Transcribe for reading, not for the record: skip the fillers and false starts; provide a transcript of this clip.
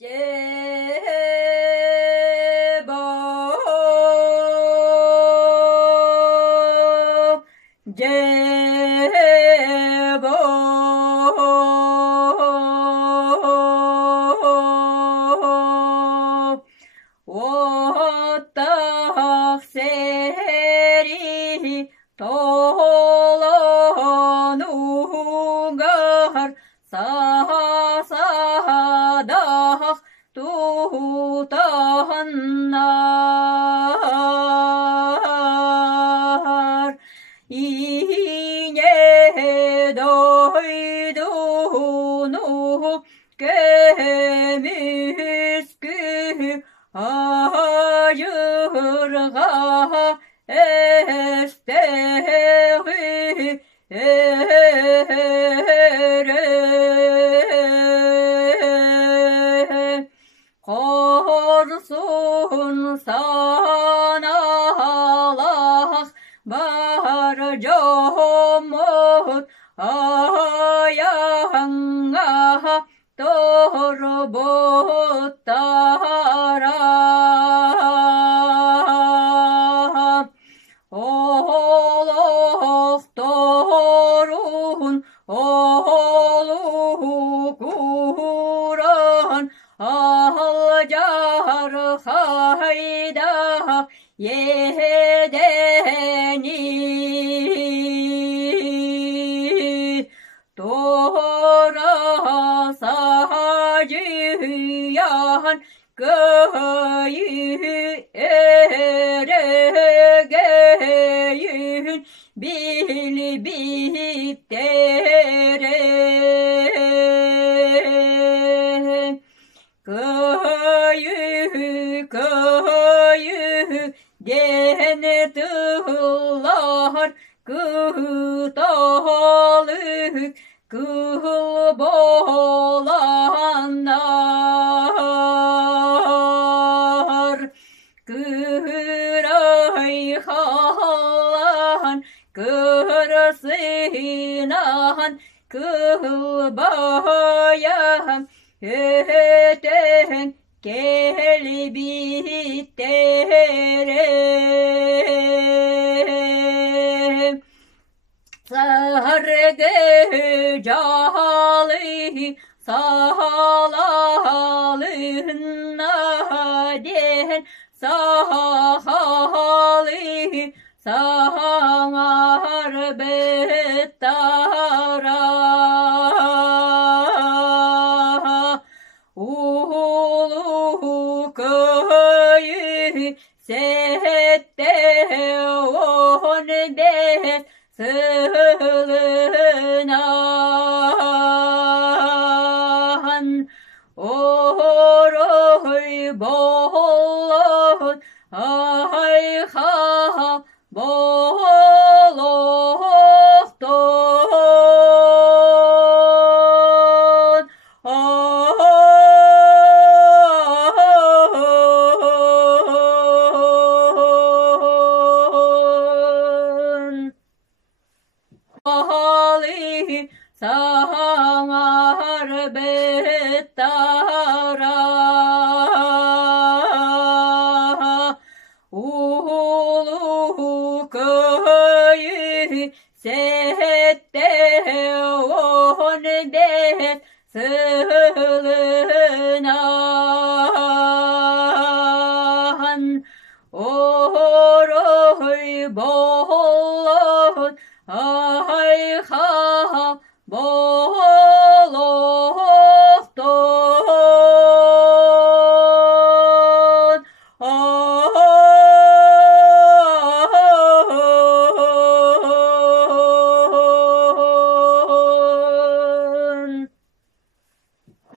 제보 제보 오딱세리 돌아누gar 사사다 tutannar iğne doydunu kemiskü ayırga esteri ere korsun sana Allah barcamot ayağına torbotara Oğluk torun, oğluk Kur'an, alcar hayda yedeni. Tora sacıyan köyü eregeyün bil bittere köyü denetler kıtalık kıl boğulanlar kıray halan kırsınan kıl bayan öten kelbitere sargı calı salalığına den sahalı sahar bettara ulu köyü sette on beş sığınan oroy bolon ay ha bolokton Ali sahar bettara ulu köyü sette on beş sığınan